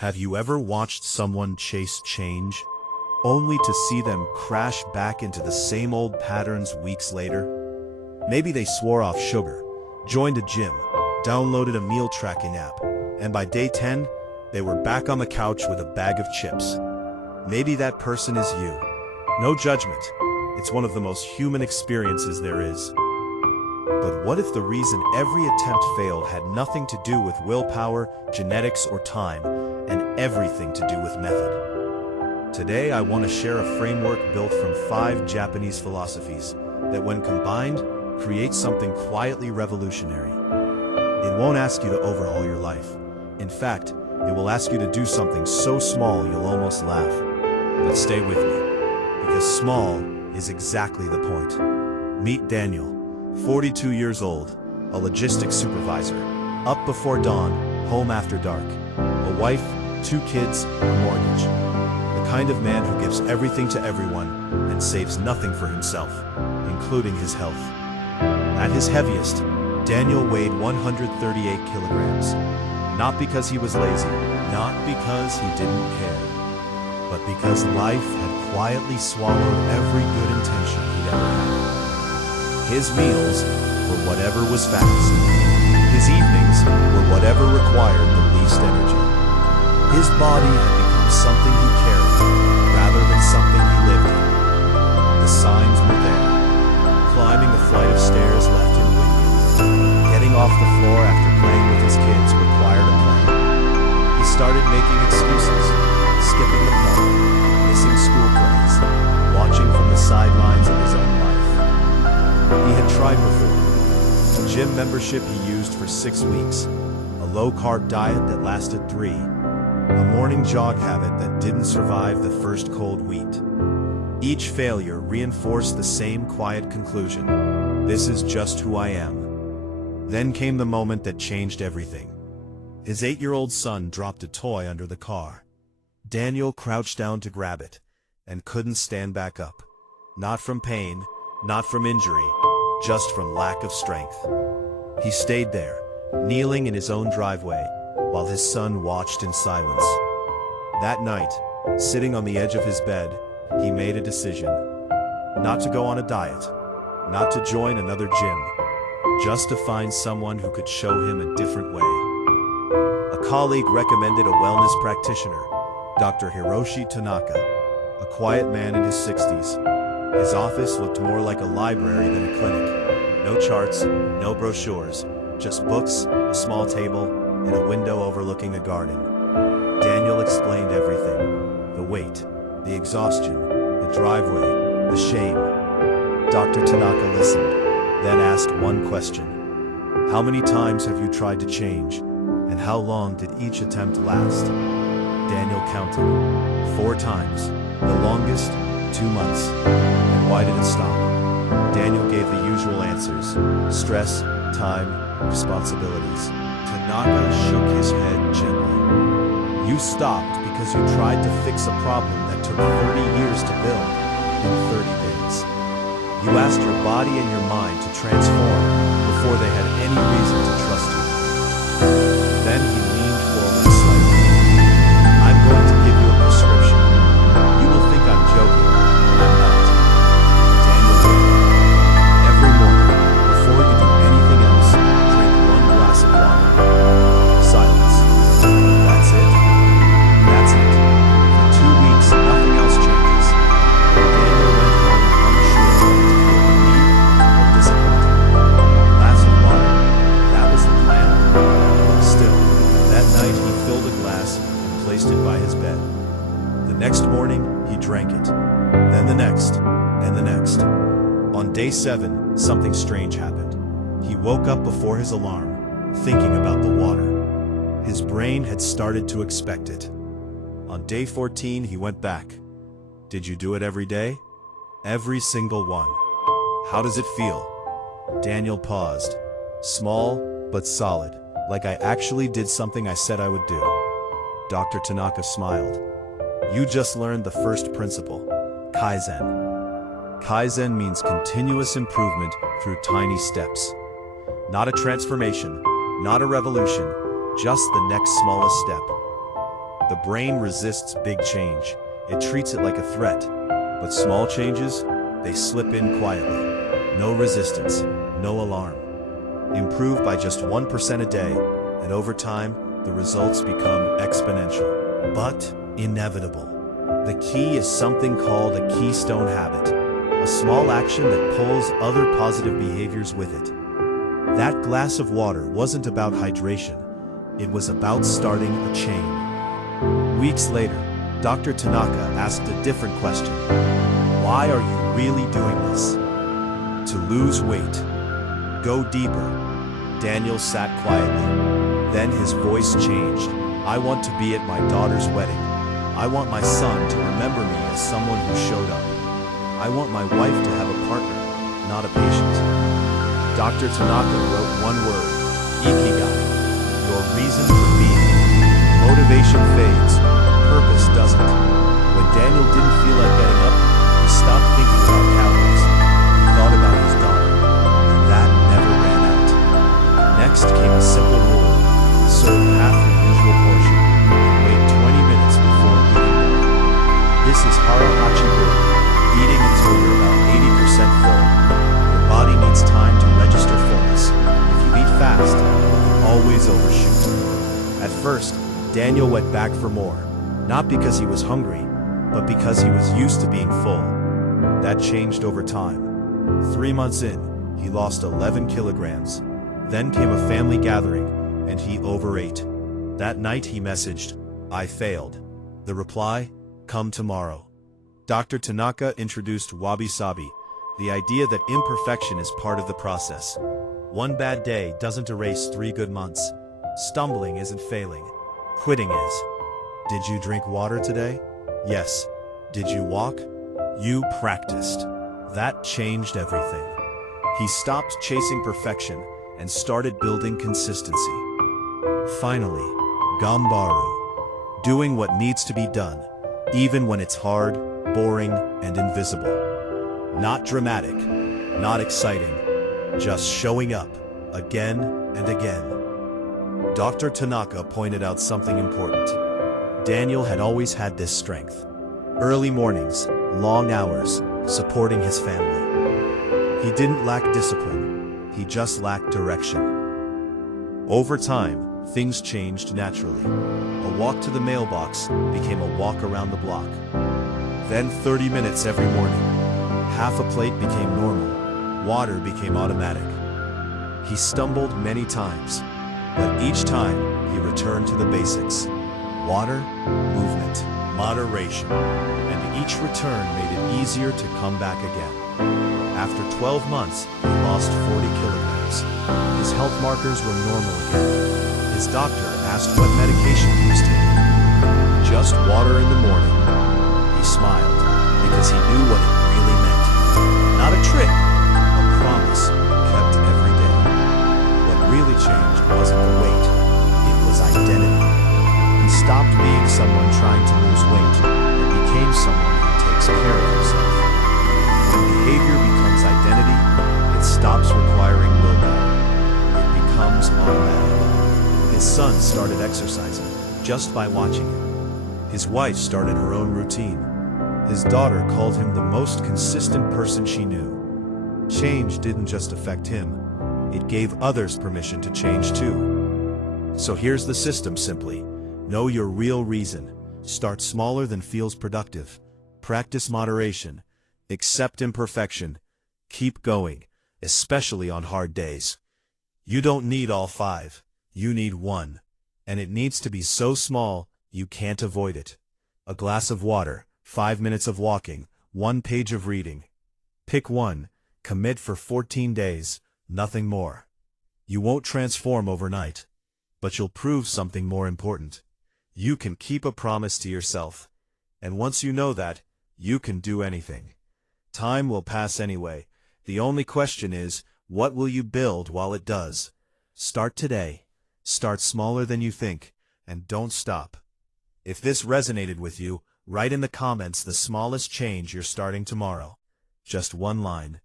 Have you ever watched someone chase change, only to see them crash back into the same old patterns weeks later? Maybe they swore off sugar, joined a gym, downloaded a meal tracking app, and by day 10, they were back on the couch with a bag of chips. Maybe that person is you. No judgment. It's one of the most human experiences there is. But what if the reason every attempt failed had nothing to do with willpower, genetics, or time, and everything to do with method? Today I want to share a framework built from 5 Japanese philosophies that, when combined, create something quietly revolutionary. It won't ask you to overhaul your life. In fact, it will ask you to do something so small you'll almost laugh. But stay with me, because small is exactly the point. Meet Daniel, 42 years old, a logistics supervisor, up before dawn, home after dark, a wife, 2 kids, a mortgage. The kind of man who gives everything to everyone and saves nothing for himself, including his health. At his heaviest, Daniel weighed 138 kilograms. Not because he was lazy, not because he didn't care, but because life had quietly swallowed every good intention he'd ever had. His meals were whatever was fast. His evenings were whatever required the least energy. His body had become something he carried, rather than something he lived in. The signs were there. Climbing a flight of stairs left him winded. Getting off the floor after playing with his kids required a plan. He started making excuses, skipping the park, missing school plays, watching from the sidelines of his own life. He had tried before. A gym membership he used for 6 weeks, a low-carb diet that lasted 3, a morning jog habit that didn't survive the first cold wheat. Each failure reinforced the same quiet conclusion: this is just who I am. Then came the moment that changed everything. His 8-year-old son dropped a toy under the car. Daniel crouched down to grab it, and couldn't stand back up. Not from pain, not from injury, just from lack of strength. He stayed there, kneeling in his own driveway, while his son watched in silence. That night, sitting on the edge of his bed, he made a decision. Not to go on a diet, not to join another gym, just to find someone who could show him a different way. A colleague recommended a wellness practitioner, Dr. Hiroshi Tanaka, a quiet man in his 60s. His office looked more like a library than a clinic. No charts, no brochures, just books, a small table, and a window overlooking a garden. Daniel explained everything: the weight, the exhaustion, the driveway, the shame. Dr. Tanaka listened, then asked one question: how many times have you tried to change, and how long did each attempt last? Daniel counted. 4 times, the longest, 2 months. And why did it stop? Daniel gave the usual answers: stress, time, responsibilities. Tanaka shook his head gently. You stopped because you tried to fix a problem that took 30 years to build in 30 days. You asked your body and your mind to transform before they had any reason to trust you. Then he leaned forward slightly. I'm going to give you a prescription. You will think I'm joking, but I'm not. Daniel waited. Every morning, before you do anything else, drink 1 glass of water. Silence. That's it? That's it. For 2 weeks, nothing else changes. Daniel went home unsure whether to feel relieved or disappointed. A glass of water, that was the plan. Still, that night he filled a glass and placed it by his bed. The next morning, he drank it. Then the next, and the next. On day 7, something strange happened. He woke up before his alarm, thinking about the water. His brain had started to expect it. On day 14, he went back. Did you do it every day? Every single one. How does it feel? Daniel paused. Small, but solid, like I actually did something I said I would do. Dr. Tanaka smiled. You just learned the first principle, Kaizen. Kaizen means continuous improvement through tiny steps. Not a transformation, not a revolution, just the next smallest step. The brain resists big change. It treats it like a threat. But small changes, they slip in quietly. No resistance, no alarm. Improve by just 1% a day, and over time, the results become exponential. But inevitable. The key is something called a keystone habit. A small action that pulls other positive behaviors with it. That glass of water wasn't about hydration. It was about starting a chain. Weeks later, Dr. Tanaka asked a different question. Why are you really doing this? To lose weight. Go deeper. Daniel sat quietly. Then his voice changed. I want to be at my daughter's wedding. I want my son to remember me as someone who showed up. I want my wife to have a partner, not a patient. Dr. Tanaka wrote one word, Ikigai, your reason for being. Motivation fades, purpose doesn't. When Daniel didn't feel like getting up, he stopped thinking about calories. He thought about his daughter, and that never ran out. Next came a simple rule, serve half your usual portion, and wait 20 minutes before eating more. This is Hara Hachi Bu, eating until you're about 80% full. Your body needs time to register fullness. If you eat fast, you always overshoot. At first, Daniel went back for more, not because he was hungry, but because he was used to being full. That changed over time. 3 months in, he lost 11 kilograms. Then came a family gathering, and he overate. That night he messaged, I failed. The reply, come tomorrow. Dr. Tanaka introduced Wabi-Sabi, the idea that imperfection is part of the process. One bad day doesn't erase 3 good months. Stumbling isn't failing. Quitting is. Did you drink water today? Yes. Did you walk? You practiced. That changed everything. He stopped chasing perfection and started building consistency. Finally, Gambaru. Doing what needs to be done, even when it's hard, boring, and invisible. Not dramatic, not exciting, just showing up, again and again. Dr. Tanaka pointed out something important. Daniel had always had this strength. Early mornings, long hours, supporting his family. He didn't lack discipline, he just lacked direction. Over time, things changed naturally. A walk to the mailbox became a walk around the block. Then 30 minutes every morning. Half a plate became normal. Water became automatic. He stumbled many times, but each time he returned to the basics. Water, movement, moderation, and each return made it easier to come back again. After 12 months, he lost 40 kilograms. His health markers were normal again. His doctor asked what medication he was taking. Just water in the morning. He smiled, because he knew what it really meant. Not a trick, a promise kept every day. What really changed wasn't the weight, it was identity. He stopped being someone trying to lose weight and became someone who takes care of himself. When behavior becomes identity, it stops requiring willpower. It becomes automatic. His son started exercising just by watching him. His wife started her own routine. His daughter called him the most consistent person she knew. Change didn't just affect him, it gave others permission to change too. So here's the system simply. Know your real reason. Start smaller than feels productive. Practice moderation. Accept imperfection. Keep going, especially on hard days. You don't need all 5. You need 1. And it needs to be so small, you can't avoid it. A glass of water, 5 minutes of walking, 1 page of reading. Pick one, commit for 14 days, nothing more. You won't transform overnight, but you'll prove something more important. You can keep a promise to yourself. And once you know that, you can do anything. Time will pass anyway. The only question is, what will you build while it does? Start today. Start smaller than you think, and don't stop. If this resonated with you, write in the comments the smallest change you're starting tomorrow. Just 1 line.